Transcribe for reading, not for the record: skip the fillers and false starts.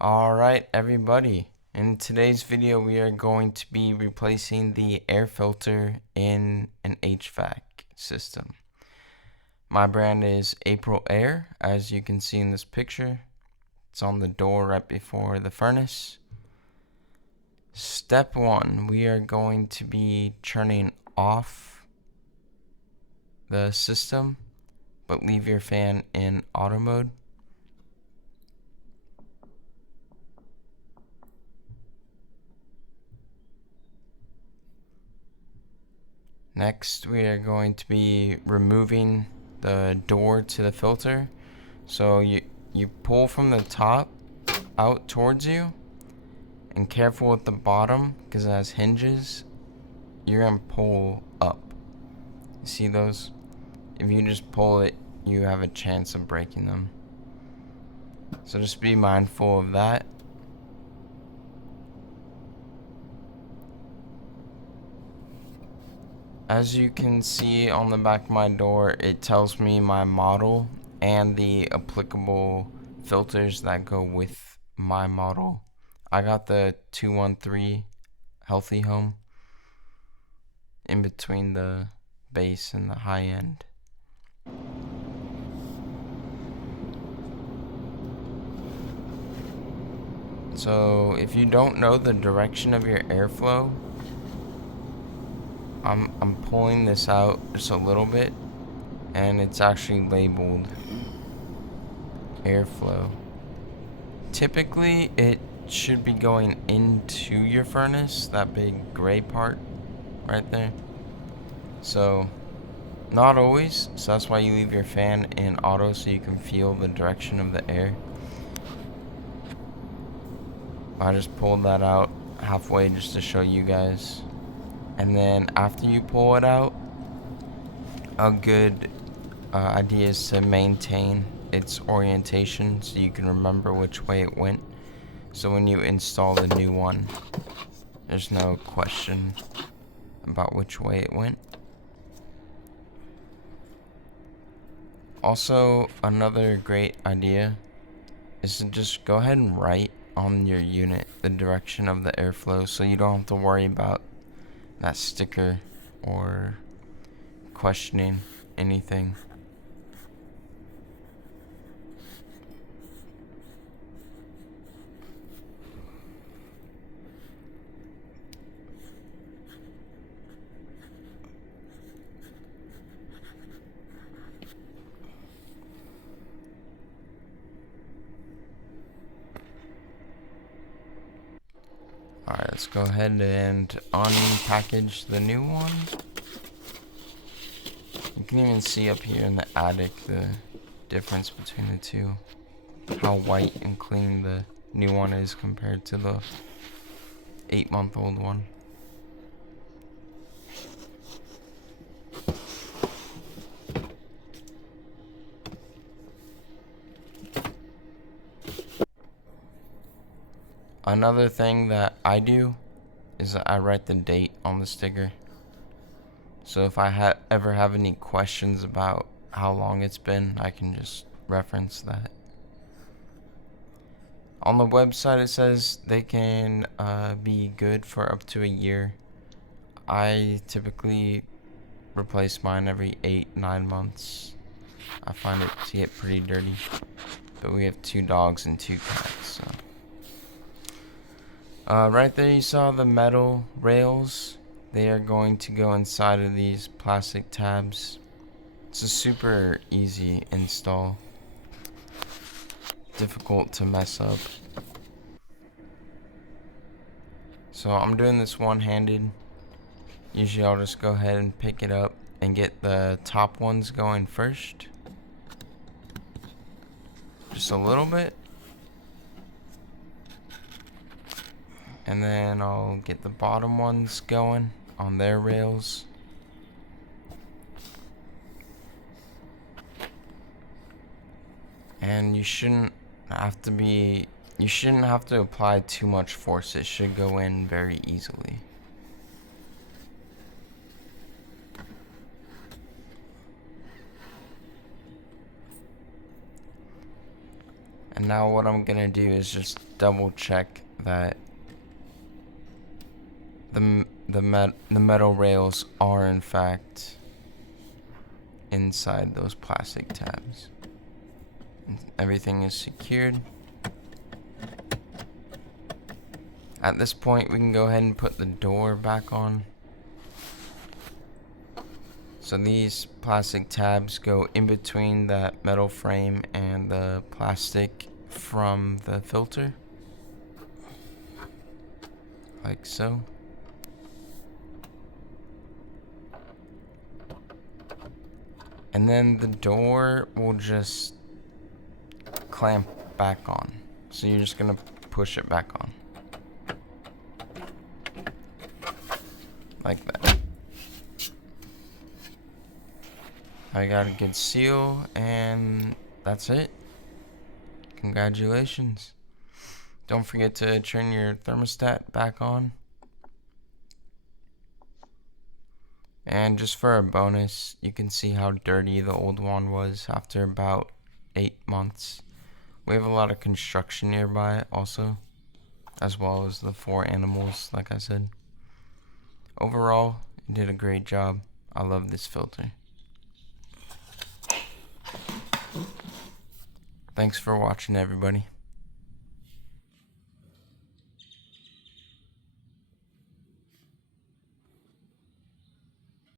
Alright everybody, in today's video we are going to be replacing the air filter in an HVAC system. My brand is AprilAire, as you can see in this picture. It's on the door right before the furnace. Step 1, we are going to be turning off the system, but leave your fan in auto mode. Next, we are going to be removing the door to the filter. So you pull from the top out towards you, and careful with the bottom because it has hinges. You're gonna pull up. You see those? If you just pull it, you have a chance of breaking them. So just be mindful of that. As you can see on the back of my door, it tells me my model and the applicable filters that go with my model. I got the 213 Healthy Home in between the base and the high end. So if you don't know the direction of your airflow, I'm pulling this out just a little bit, and it's actually labeled airflow. Typically it should be going into your furnace, that big gray part right there. So not always, so that's why you leave your fan in auto so you can feel the direction of the air. I just pulled that out halfway just to show you guys. And then after you pull it out, a good idea is to maintain its orientation so you can remember which way it went. So when you install the new one, there's no question about which way it went. Also, another great idea is to just go ahead and write on your unit the direction of the airflow so you don't have to worry about that sticker or questioning anything. Alright, let's go ahead and unpackage the new one. You can even see up here in the attic the difference between the two. How white and clean the new one is compared to the 8-month-old one. Another thing that I do is that I write the date on the sticker. So if I ever have any questions about how long it's been, I can just reference that. On the website it says they can be good for up to a year. I typically replace mine every 8-9 months. I find it to get pretty dirty. But we have 2 dogs and 2 cats, so. Right there you saw the metal rails. They are going to go inside of these plastic tabs. It's a super easy install. Difficult to mess up. So I'm doing this one-handed. Usually I'll just go ahead and pick it up and get the top ones going first. Just a little bit. And then I'll get the bottom ones going on their rails. And you shouldn't have to apply too much force. It should go in very easily. And now what I'm gonna do is just double check that the metal rails are in fact inside those plastic tabs. Everything is secured. At this point, we can go ahead and put the door back on. So these plastic tabs go in between that metal frame and the plastic from the filter, like so. And then the door will just clamp back on. So you're just gonna push it back on. Like that. I got a good seal, and that's it. Congratulations. Don't forget to turn your thermostat back on. And just for a bonus, you can see how dirty the old one was after about 8 months. We have a lot of construction nearby also, as well as the 4 animals, like I said. Overall, you did a great job. I love this filter. Thanks for watching, everybody.